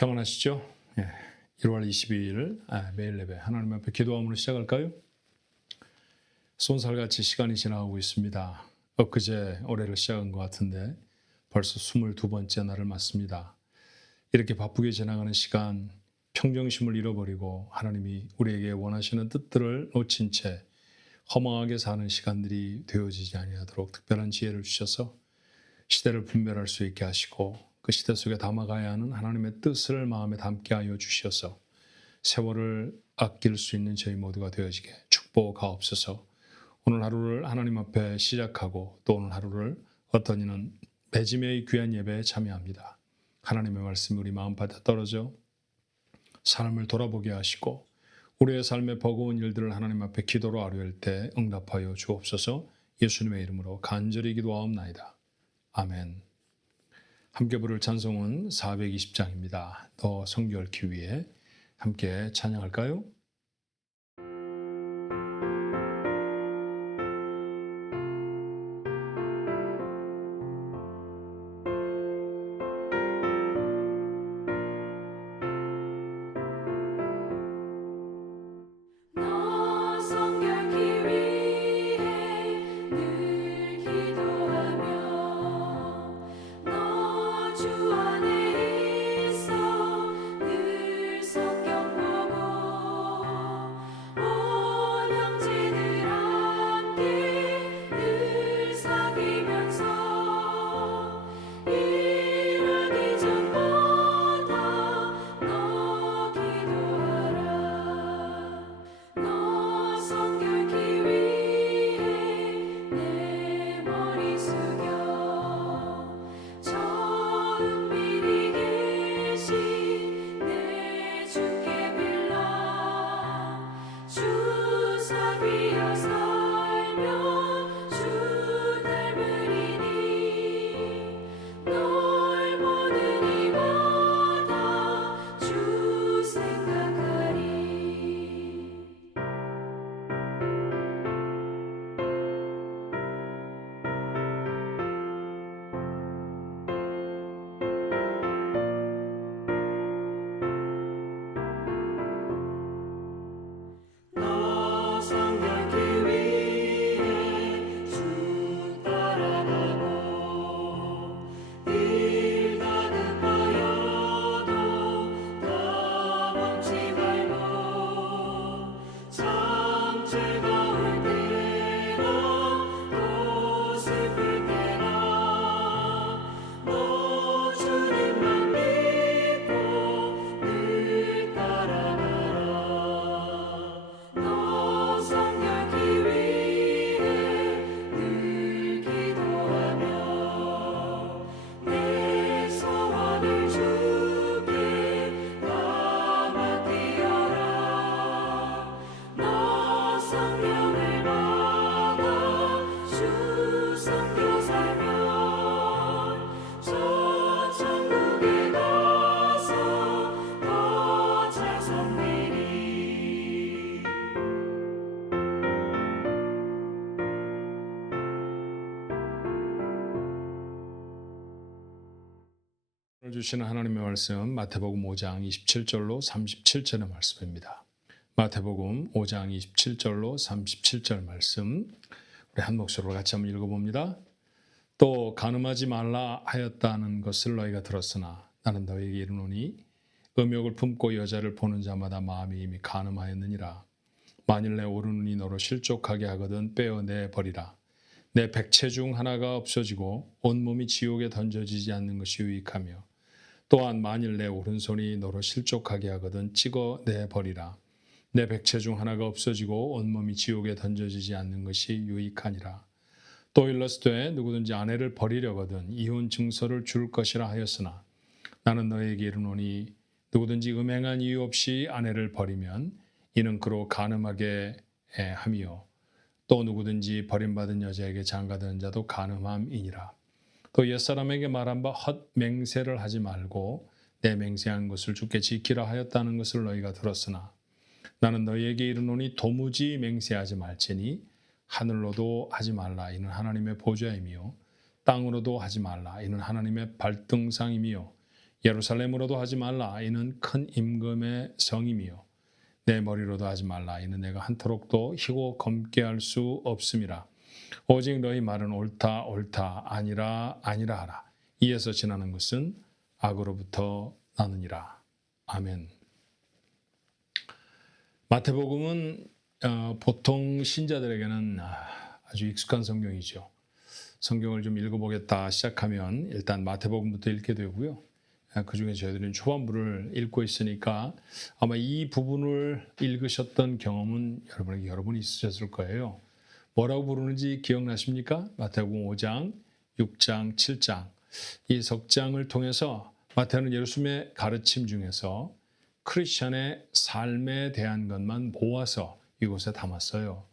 평안하시죠? 1월 22일 매일 예배 하나님 앞에 기도함으로 시작할까요? 쏜살같이 시간이 지나가고 있습니다. 엊그제 올해를 시작한 것 같은데 벌써 22번째 날을 맞습니다. 이렇게 바쁘게 지나가는 시간, 평정심을 잃어버리고 하나님이 우리에게 원하시는 뜻들을 놓친 채 허망하게 사는 시간들이 되어지지 아니하도록 특별한 지혜를 주셔서 시대를 분별할 수 있게 하시고 그 시대 속에 담아가야 하는 하나님의 뜻을 마음에 담게 하여 주셔서 세월을 아낄 수 있는 저희 모두가 되어지게 축복하옵소서. 오늘 하루를 하나님 앞에 시작하고 또 오늘 하루를 어떤 이는 매짐의 귀한 예배에 참여합니다. 하나님의 말씀이 우리 마음밭에 떨어져 삶을 돌아보게 하시고 우리의 삶의 버거운 일들을 하나님 앞에 기도로 아뢰을 때 응답하여 주옵소서. 예수님의 이름으로 간절히 기도하옵나이다. 아멘. 함께 부를 찬송은 420장입니다. 더 성교 얽기 위해 함께 찬양할까요? 주시는 하나님의 말씀 마태복음 5장 27절로 37절의 말씀입니다. 마태복음 5장 27절로 37절 말씀 우리 한 목소리로 같이 한번 읽어봅니다. 또 간음하지 말라 하였다는 것을 너희가 들었으나 나는 너희에게 이르노니 음욕을 품고 여자를 보는 자마다 마음이 이미 간음하였느니라. 만일 내 오른눈이 너로 실족하게 하거든 빼어내 버리라. 내 백체 중 하나가 없어지고 온몸이 지옥에 던져지지 않는 것이 유익하며 또한 만일 내 오른손이 너로 실족하게 하거든 찍어내 버리라. 내 백체 중 하나가 없어지고 온몸이 지옥에 던져지지 않는 것이 유익하니라. 또 일러스되 누구든지 아내를 버리려거든 이혼 증서를 줄 것이라 하였으나 나는 너희에게 이르노니 누구든지 음행한 이유 없이 아내를 버리면 이는 그로 간음하게 함이요 또 누구든지 버림받은 여자에게 장가드는 자도 간음함이니라. 또 옛사람에게 말한 바 헛맹세를 하지 말고 내 맹세한 것을 주께 지키라 하였다는 것을 너희가 들었으나 나는 너희에게 이르노니 도무지 맹세하지 말지니 하늘로도 하지 말라 이는 하나님의 보좌임이요 땅으로도 하지 말라 이는 하나님의 발등상임이요 예루살렘으로도 하지 말라. 이는 큰 임금의 성임이요. 내 머리로도 하지 말라. 이는 내가 한토록도 희고 검게 할 수 없음이라. 오직 너희 말은 옳다 옳다 아니라 아니라 하라. 이에서 지나는 것은 악으로부터 나느니라. 아멘. 마태복음은 보통 신자들에게는 아주 익숙한 성경이죠. 성경을 좀 읽어보겠다 시작하면 일단 마태복음부터 읽게 되고요. 그중에 저희들은 초반부를 읽고 있으니까 아마 이 부분을 읽으셨던 경험은 여러분에게 여러 번 있으셨을 거예요. 뭐라고 부르는지 기억나십니까? 마태복음 5장, 6장, 7장 이 석장을 통해서 마태는 예수님의 가르침 중에서 크리스천의 삶에 대한 것만 모아서 이곳에 담았어요.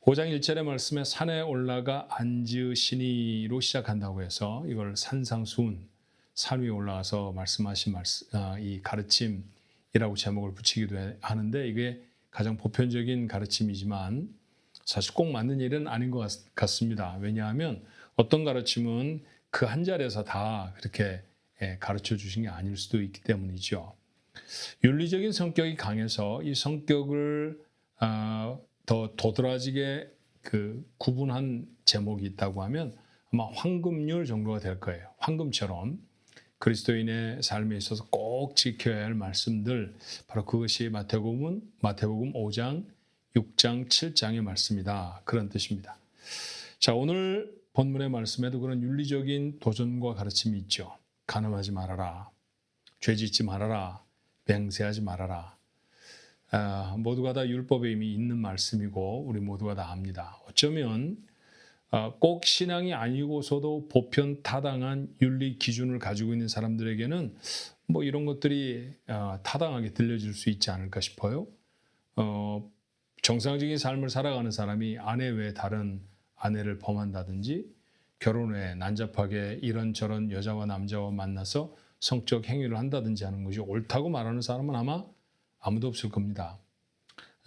5장 1절의 말씀에 산에 올라가 앉으시니로 시작한다고 해서 이걸 산상수훈, 산 위에 올라가서 말씀하신 이 가르침이라고 제목을 붙이기도 하는데 이게 가장 보편적인 가르침이지만 사실 꼭 맞는 일은 아닌 것 같습니다. 왜냐하면 어떤 가르침은 그 한 자리에서 다 그렇게 가르쳐 주신 게 아닐 수도 있기 때문이죠. 윤리적인 성격이 강해서 이 성격을 더 도드라지게 구분한 제목이 있다고 하면 아마 황금률 정도가 될 거예요. 황금처럼 그리스도인의 삶에 있어서 꼭 지켜야 할 말씀들, 바로 그것이 마태복음 5장, 6장, 7장의 말씀이다. 그런 뜻입니다. 자, 오늘 본문의 말씀에도 그런 윤리적인 도전과 가르침이 있죠. 간음하지 말아라, 죄짓지 말아라, 맹세하지 말아라. 모두가 다 율법에 이미 있는 말씀이고 우리 모두가 다 압니다. 어쩌면 꼭 신앙이 아니고서도 보편 타당한 윤리 기준을 가지고 있는 사람들에게는 뭐 이런 것들이 타당하게 들려질 수 있지 않을까 싶어요. 정상적인 삶을 살아가는 사람이 아내 외에 다른 아내를 범한다든지 결혼 후에 난잡하게 이런저런 여자와 남자와 만나서 성적 행위를 한다든지 하는 것이 옳다고 말하는 사람은 아마 아무도 없을 겁니다.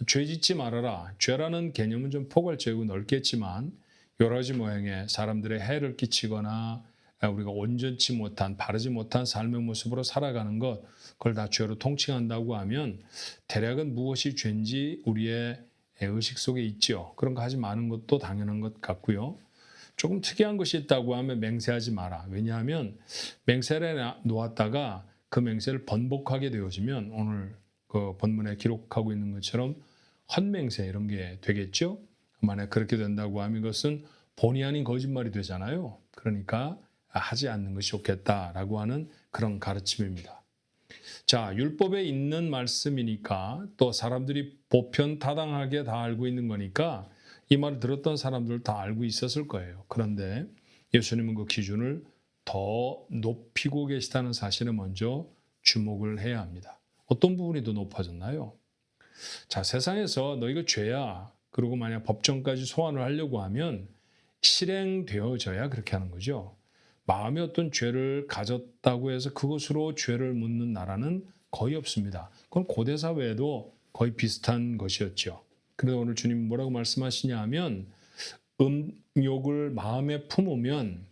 죄 짓지 말아라. 죄라는 개념은 좀 포괄적이고 넓겠지만 여러 가지 모양의 사람들의 해를 끼치거나 우리가 온전치 못한, 바르지 못한 삶의 모습으로 살아가는 것, 그걸 다 죄로 통칭한다고 하면 대략은 무엇이 죄인지 우리의 의식 속에 있죠. 그런 거 하지 마는 것도 당연한 것 같고요. 조금 특이한 것이 있다고 하면 맹세하지 마라. 왜냐하면 맹세를 놓았다가 그 맹세를 번복하게 되어지면 오늘 그 본문에 기록하고 있는 것처럼 헛맹세 이런 게 되겠죠. 만약 그렇게 된다고 하면 이것은 본의 아닌 거짓말이 되잖아요. 그러니까 하지 않는 것이 좋겠다라고 하는 그런 가르침입니다. 자, 율법에 있는 말씀이니까 또 사람들이 보편 타당하게 다 알고 있는 거니까 이 말을 들었던 사람들 다 알고 있었을 거예요. 그런데 예수님은 그 기준을 더 높이고 계시다는 사실에 먼저 주목을 해야 합니다. 어떤 부분이 더 높아졌나요? 자, 세상에서 너 이거 죄야. 그리고 만약 법정까지 소환을 하려고 하면 실행되어져야 그렇게 하는 거죠. 마음에 어떤 죄를 가졌다고 해서 그것으로 죄를 묻는 나라는 거의 없습니다. 그건 고대 사회에도 거의 비슷한 것이었죠. 그래서 오늘 주님 뭐라고 말씀하시냐 하면 음욕을 마음에 품으면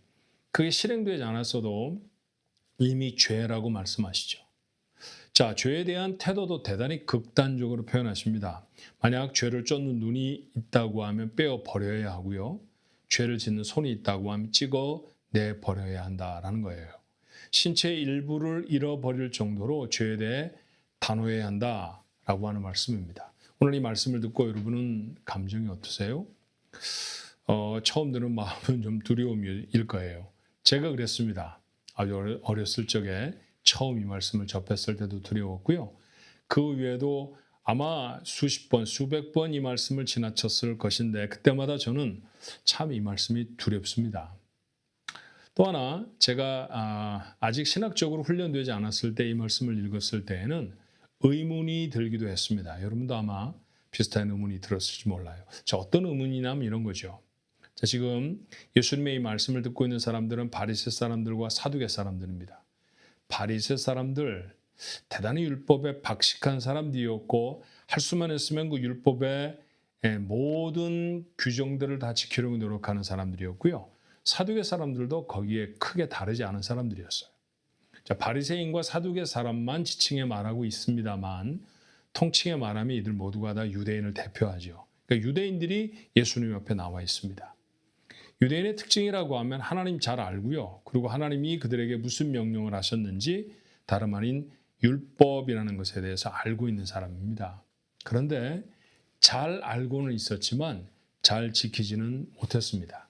그게 실행되지 않았어도 이미 죄라고 말씀하시죠. 자, 죄에 대한 태도도 대단히 극단적으로 표현하십니다. 만약 죄를 쫓는 눈이 있다고 하면 빼어 버려야 하고요. 죄를 짓는 손이 있다고 하면 찍어 내버려야 한다라는 거예요. 신체의 일부를 잃어버릴 정도로 죄에 대해 단호해야 한다라고 하는 말씀입니다. 오늘 이 말씀을 듣고 여러분은 감정이 어떠세요? 처음 들은 마음은 좀 두려움일 거예요. 제가 그랬습니다. 아주 어렸을 적에 처음 이 말씀을 접했을 때도 두려웠고요. 그 외에도 아마 수십 번, 수백 번 이 말씀을 지나쳤을 것인데 그때마다 저는 참 이 말씀이 두렵습니다. 또 하나 제가 아직 신학적으로 훈련되지 않았을 때 이 말씀을 읽었을 때에는 의문이 들기도 했습니다. 여러분도 아마 비슷한 의문이 들었을지 몰라요. 자, 어떤 의문이냐면 이런 거죠. 자, 지금 예수님의 이 말씀을 듣고 있는 사람들은 바리새 사람들과 사두개 사람들입니다. 바리새 사람들 대단히 율법에 박식한 사람들이었고 할 수만 했으면 그 율법의 모든 규정들을 다 지키려고 노력하는 사람들이었고요. 사두개 사람들도 거기에 크게 다르지 않은 사람들이었어요. 자, 바리새인과 사두개 사람만 지칭에 말하고 있습니다만 통칭에 말하면 이들 모두가 다 유대인을 대표하죠. 그러니까 유대인들이 예수님 옆에 나와 있습니다. 유대인의 특징이라고 하면 하나님 잘 알고요. 그리고 하나님이 그들에게 무슨 명령을 하셨는지 다름 아닌 율법이라는 것에 대해서 알고 있는 사람입니다. 그런데 잘 알고는 있었지만 잘 지키지는 못했습니다.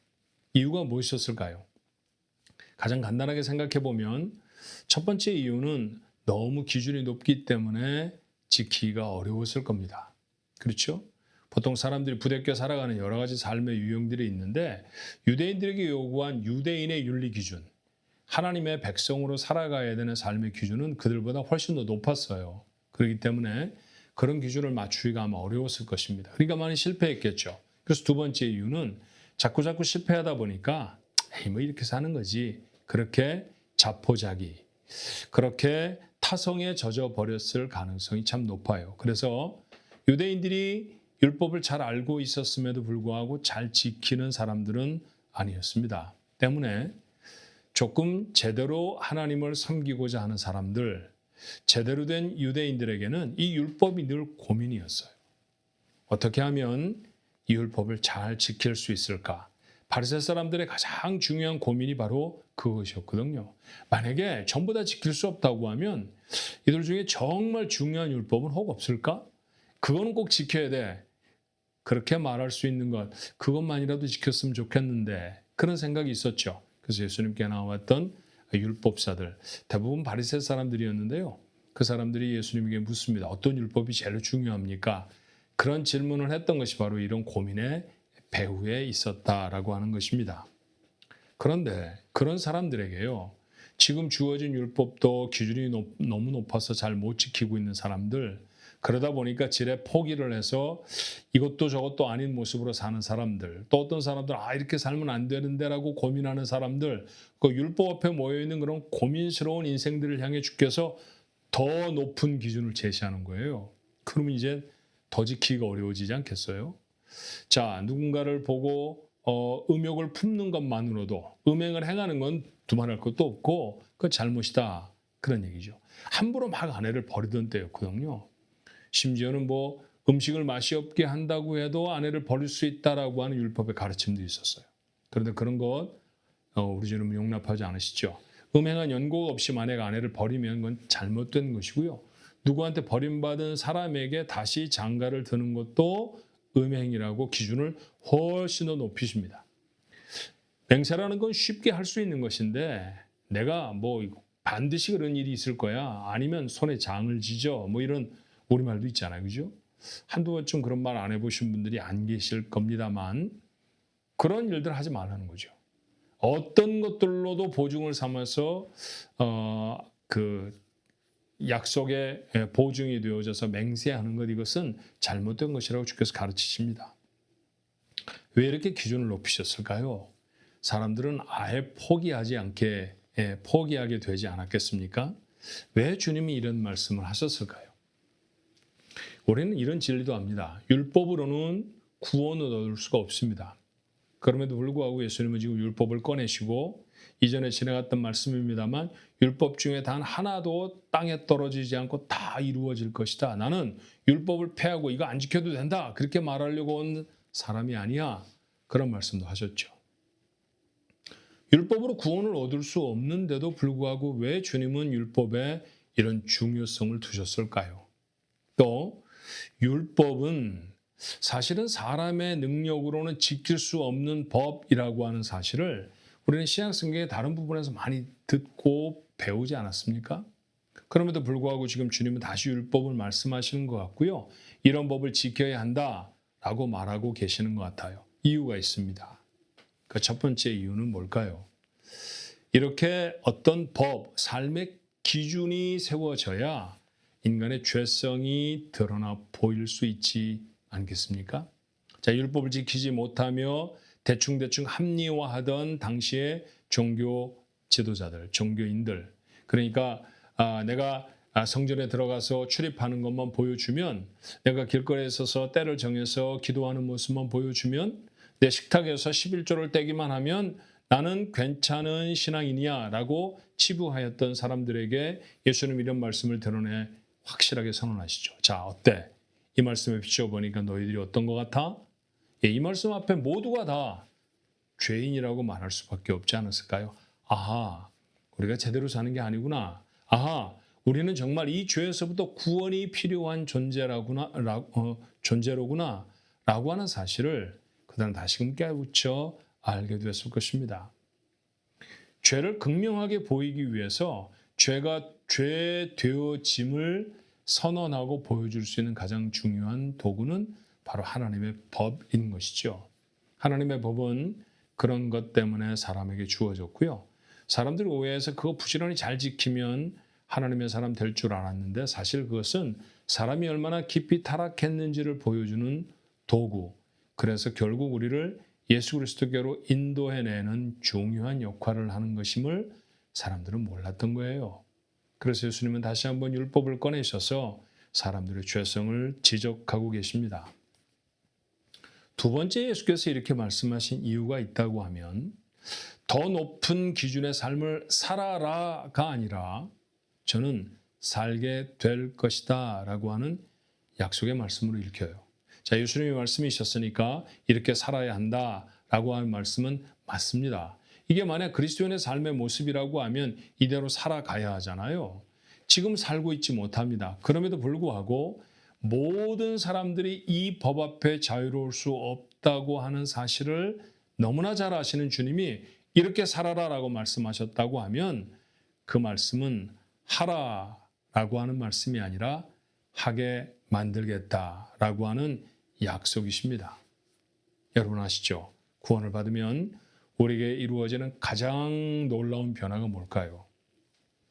이유가 무엇이었을까요? 가장 간단하게 생각해 보면 첫 번째 이유는 너무 기준이 높기 때문에 지키기가 어려웠을 겁니다. 그렇죠? 보통 사람들이 부대껴 살아가는 여러 가지 삶의 유형들이 있는데 유대인들에게 요구한 유대인의 윤리 기준, 하나님의 백성으로 살아가야 되는 삶의 기준은 그들보다 훨씬 더 높았어요. 그렇기 때문에 그런 기준을 맞추기가 아마 어려웠을 것입니다. 그러니까 많이 실패했겠죠. 그래서 두 번째 이유는 자꾸 실패하다 보니까 에이, 뭐 이렇게 사는 거지. 그렇게 자포자기, 그렇게 타성에 젖어 버렸을 가능성이 참 높아요. 그래서 유대인들이 율법을 잘 알고 있었음에도 불구하고 잘 지키는 사람들은 아니었습니다. 때문에 조금 제대로 하나님을 섬기고자 하는 사람들, 제대로 된 유대인들에게는 이 율법이 늘 고민이었어요. 어떻게 하면 이 율법을 잘 지킬 수 있을까? 바리새 사람들의 가장 중요한 고민이 바로 그것이었거든요. 만약에 전부 다 지킬 수 없다고 하면 이들 중에 정말 중요한 율법은 혹 없을까? 그거는 꼭 지켜야 돼. 그렇게 말할 수 있는 것, 그것만이라도 지켰으면 좋겠는데 그런 생각이 있었죠. 그래서 예수님께 나왔던 율법사들, 대부분 바리새 사람들이었는데요. 그 사람들이 예수님에게 묻습니다. 어떤 율법이 제일 중요합니까? 그런 질문을 했던 것이 바로 이런 고민의 배후에 있었다라고 하는 것입니다. 그런데 그런 사람들에게요, 지금 주어진 율법도 기준이 너무 높아서 잘 못 지키고 있는 사람들, 그러다 보니까 지레 포기를 해서 이것도 저것도 아닌 모습으로 사는 사람들, 또 어떤 사람들 이렇게 살면 안 되는데라고 고민하는 사람들, 그 율법 앞에 모여있는 그런 고민스러운 인생들을 향해 주께서 더 높은 기준을 제시하는 거예요. 그러면 이제 더 지키기가 어려워지지 않겠어요? 자, 누군가를 보고 음욕을 품는 것만으로도, 음행을 행하는 건 두말할 것도 없고 그건 잘못이다, 그런 얘기죠. 함부로 막 아내를 버리던 때였거든요. 심지어는 뭐 음식을 맛이 없게 한다고 해도 아내를 버릴 수 있다라고 하는 율법의 가르침도 있었어요. 그런데 그런 것 우리 주님은 용납하지 않으시죠. 음행한 연고 없이 만약 아내를 버리면 그건 잘못된 것이고요. 누구한테 버림받은 사람에게 다시 장가를 드는 것도 음행이라고 기준을 훨씬 더 높이십니다. 맹세라는 건 쉽게 할 수 있는 것인데 내가 뭐 반드시 그런 일이 있을 거야, 아니면 손에 장을 지져, 뭐 이런 우리말도 있잖아요. 그죠? 한두 번쯤 그런 말 안 해보신 분들이 안 계실 겁니다만 그런 일들 하지 말라는 거죠. 어떤 것들로도 보증을 삼아서 그 약속의 보증이 되어져서 맹세하는 것, 이것은 잘못된 것이라고 주께서 가르치십니다. 왜 이렇게 기준을 높이셨을까요? 사람들은 아예 포기하게 되지 않았겠습니까? 왜 주님이 이런 말씀을 하셨을까요? 우리는 이런 진리도 압니다. 율법으로는 구원을 얻을 수가 없습니다. 그럼에도 불구하고 예수님은 지금 율법을 꺼내시고, 이전에 지나갔던 말씀입니다만 율법 중에 단 하나도 땅에 떨어지지 않고 다 이루어질 것이다. 나는 율법을 폐하고 이거 안 지켜도 된다, 그렇게 말하려고 온 사람이 아니야. 그런 말씀도 하셨죠. 율법으로 구원을 얻을 수 없는데도 불구하고 왜 주님은 율법에 이런 중요성을 두셨을까요? 또 율법은 사실은 사람의 능력으로는 지킬 수 없는 법이라고 하는 사실을 우리는 신약성경의 다른 부분에서 많이 듣고 배우지 않았습니까? 그럼에도 불구하고 지금 주님은 다시 율법을 말씀하시는 것 같고요. 이런 법을 지켜야 한다라고 말하고 계시는 것 같아요. 이유가 있습니다. 그 첫 번째 이유는 뭘까요? 이렇게 어떤 법, 삶의 기준이 세워져야 인간의 죄성이 드러나 보일 수 있지 않겠습니까? 자, 율법을 지키지 못하며 대충 합리화하던 당시의 종교 지도자들, 종교인들, 그러니까 내가 성전에 들어가서 출입하는 것만 보여주면, 내가 길거리에 서서 때를 정해서 기도하는 모습만 보여주면, 내 식탁에서 11조를 떼기만 하면 나는 괜찮은 신앙인이야 라고 치부하였던 사람들에게 예수님 이런 말씀을 드러내 확실하게 선언하시죠. 자, 어때? 이 말씀에 비춰보니까 너희들이 어떤 것 같아? 예, 이 말씀 앞에 모두가 다 죄인이라고 말할 수밖에 없지 않았을까요? 아하, 우리가 제대로 사는 게 아니구나. 아하, 우리는 정말 이 죄에서부터 구원이 필요한 존재로구나 라고 하는 사실을 그들은 다시금 깨우쳐 알게 되었을 것입니다. 죄를 극명하게 보이기 위해서 죄가 죄되어짐을 선언하고 보여줄 수 있는 가장 중요한 도구는 바로 하나님의 법인 것이죠. 하나님의 법은 그런 것 때문에 사람에게 주어졌고요. 사람들이 오해해서 그거 부지런히 잘 지키면 하나님의 사람 될 줄 알았는데 사실 그것은 사람이 얼마나 깊이 타락했는지를 보여주는 도구, 그래서 결국 우리를 예수 그리스도께로 인도해내는 중요한 역할을 하는 것임을 사람들은 몰랐던 거예요. 그래서 예수님은 다시 한번 율법을 꺼내셔서 사람들의 죄성을 지적하고 계십니다. 두 번째 예수께서 이렇게 말씀하신 이유가 있다고 하면 더 높은 기준의 삶을 살아라가 아니라 저는 살게 될 것이다 라고 하는 약속의 말씀으로 읽혀요. 자, 예수님의 말씀이셨으니까 이렇게 살아야 한다라고 하는 말씀은 맞습니다. 이게 만약 그리스도인의 삶의 모습이라고 하면 이대로 살아가야 하잖아요. 지금 살고 있지 못합니다. 그럼에도 불구하고 모든 사람들이 이 법 앞에 자유로울 수 없다고 하는 사실을 너무나 잘 아시는 주님이 이렇게 살아라라고 말씀하셨다고 하면 그 말씀은 하라라고 하는 말씀이 아니라 하게 만들겠다라고 하는 약속이십니다. 여러분 아시죠? 구원을 받으면 우리에게 이루어지는 가장 놀라운 변화가 뭘까요?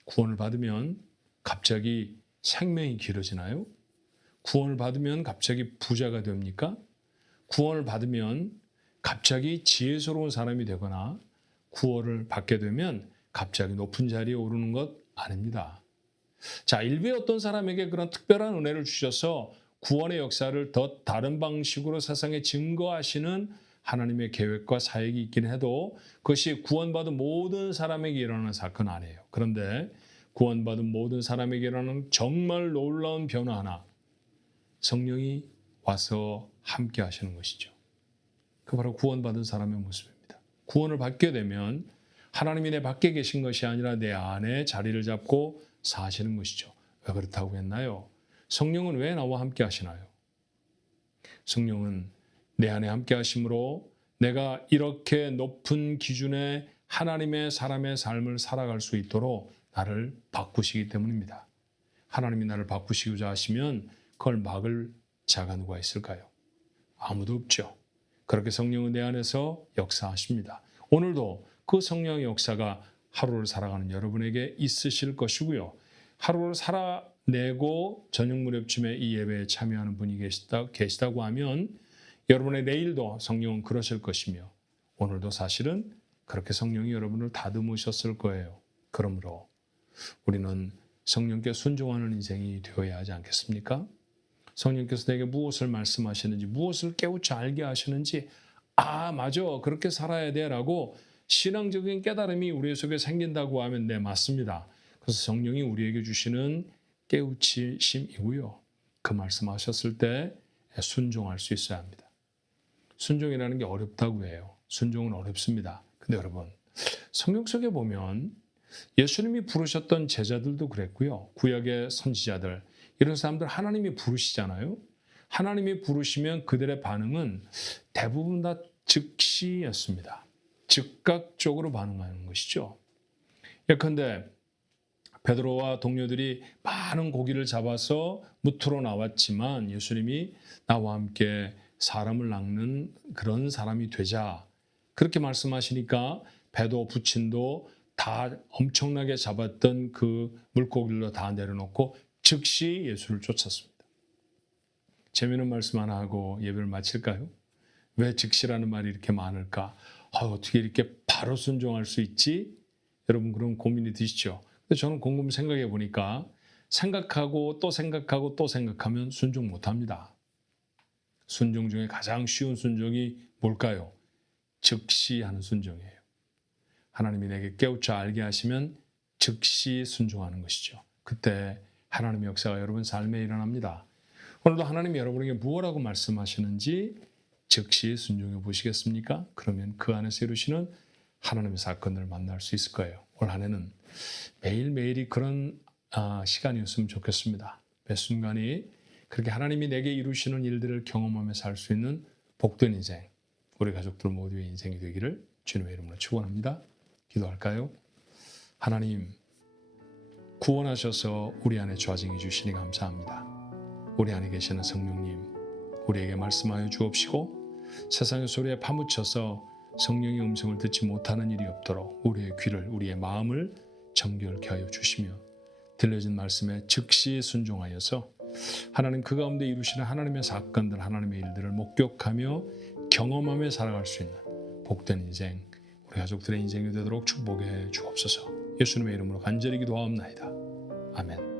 구원을 받으면 갑자기 생명이 길어지나요? 구원을 받으면 갑자기 부자가 됩니까? 구원을 받으면 갑자기 지혜스러운 사람이 되거나 구원을 받게 되면 갑자기 높은 자리에 오르는 것 아닙니다. 자, 일부의 어떤 사람에게 그런 특별한 은혜를 주셔서 구원의 역사를 더 다른 방식으로 세상에 증거하시는 하나님의 계획과 사역이 있긴 해도 그것이 구원받은 모든 사람에게 일어나는 사건 아니에요. 그런데 구원받은 모든 사람에게 일어나는 정말 놀라운 변화 하나, 성령이 와서 함께 하시는 것이죠. 그 바로 구원받은 사람의 모습입니다. 구원을 받게 되면 하나님이 내 밖에 계신 것이 아니라 내 안에 자리를 잡고 사시는 것이죠. 왜 그렇다고 했나요? 성령은 왜 나와 함께 하시나요? 성령은 내 안에 함께 하심으로 내가 이렇게 높은 기준의 하나님의 사람의 삶을 살아갈 수 있도록 나를 바꾸시기 때문입니다. 하나님이 나를 바꾸시고자 하시면 그걸 막을 자가 누가 있을까요? 아무도 없죠. 그렇게 성령은 내 안에서 역사하십니다. 오늘도 그 성령의 역사가 하루를 살아가는 여러분에게 있으실 것이고요. 하루를 살아내고 저녁 무렵쯤에 이 예배에 참여하는 분이 계시다고 하면 여러분의 내일도 성령은 그러실 것이며 오늘도 사실은 그렇게 성령이 여러분을 다듬으셨을 거예요. 그러므로 우리는 성령께 순종하는 인생이 되어야 하지 않겠습니까? 성령께서 내게 무엇을 말씀하시는지, 무엇을 깨우쳐 알게 하시는지, 아, 맞아, 그렇게 살아야 돼 라고 신앙적인 깨달음이 우리 속에 생긴다고 하면 네, 맞습니다. 그래서 성령이 우리에게 주시는 깨우치심이고요. 그 말씀하셨을 때 순종할 수 있어야 합니다. 순종이라는 게 어렵다고 해요. 순종은 어렵습니다. 근데 여러분, 성경 속에 보면 예수님이 부르셨던 제자들도 그랬고요. 구약의 선지자들, 이런 사람들 하나님이 부르시잖아요. 하나님이 부르시면 그들의 반응은 대부분 다 즉시였습니다. 즉각적으로 반응하는 것이죠. 예컨대 베드로와 동료들이 많은 고기를 잡아서 무트로 나왔지만 예수님이 나와 함께 사람을 낚는 그런 사람이 되자 그렇게 말씀하시니까 배도 부친도 다 엄청나게 잡았던 그 물고기를 다 내려놓고 즉시 예수를 쫓았습니다. 재미있는 말씀 하나 하고 예배를 마칠까요? 왜 즉시라는 말이 이렇게 많을까? 어떻게 이렇게 바로 순종할 수 있지? 여러분 그런 고민이 드시죠? 근데 저는 곰곰이 생각해 보니까 생각하고 또 생각하고 또 생각하면 순종 못합니다. 순종 중에 가장 쉬운 순종이 뭘까요? 즉시 하는 순종이에요. 하나님이 내게 깨우쳐 알게 하시면 즉시 순종하는 것이죠. 그때 하나님의 역사가 여러분 삶에 일어납니다. 오늘도 하나님이 여러분에게 무엇라고 말씀하시는지 즉시 순종해 보시겠습니까? 그러면 그 안에서 이루시는 하나님의 사건들을 만날 수 있을 거예요. 올 한 해는 매일매일이 그런 시간이었으면 좋겠습니다. 매 순간이 그렇게 하나님이 내게 이루시는 일들을 경험하며 살 수 있는 복된 인생, 우리 가족들 모두의 인생이 되기를 주님의 이름으로 축원합니다. 기도할까요? 하나님, 구원하셔서 우리 안에 좌증해 주시니 감사합니다. 우리 안에 계시는 성령님, 우리에게 말씀하여 주옵시고 세상의 소리에 파묻혀서 성령의 음성을 듣지 못하는 일이 없도록 우리의 귀를, 우리의 마음을 정결케 하여 주시며 들려진 말씀에 즉시 순종하여서 하나님 그 가운데 이루시는 하나님의 사건들, 하나님의 일들을 목격하며 경험하며 살아갈 수 있는 복된 인생, 우리 가족들의 인생이 되도록 축복해 주옵소서. 예수님의 이름으로 간절히 기도하옵나이다. 아멘.